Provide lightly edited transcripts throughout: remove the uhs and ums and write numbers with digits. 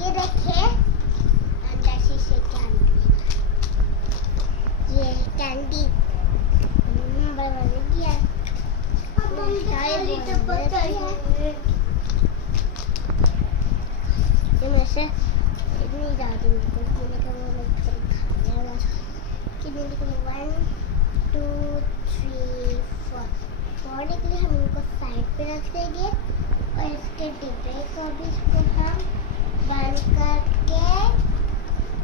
ये देखिए अंदर से क्या निकलेगा। ये कैंडी बड़ा गया। मैं से इतनी ज़्यादा मैंने कहा वो लोग खा लिया कितने निकले 1 2 3 4 फोड़ने के लिए हम इनको साइड पे रख देंगे और इसके डिब्बे को भी इसको हम बंद करके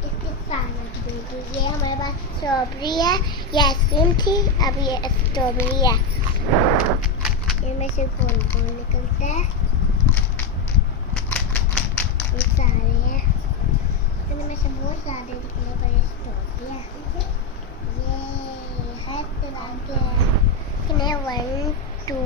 इसके साथ रख देंगे। ये हमारे पास स्ट्रॉबेरी है, ये आइसक्रीम थी, अब ये स्ट्रॉबेरी है। इनमें से गोल गोल निकलता है, ये सारे हैं, इनमें से बहुत ज़्यादा निकले पर ये स्ट्रॉबेरी है। ये है तरह के 1 2